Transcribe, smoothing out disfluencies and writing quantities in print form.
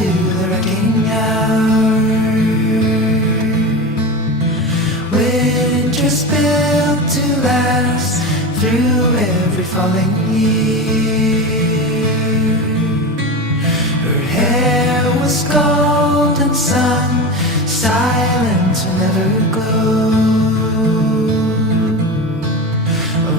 to the wrecking hour. Winter's built to last through every falling year. Her hair was golden sun, silent and never glow. A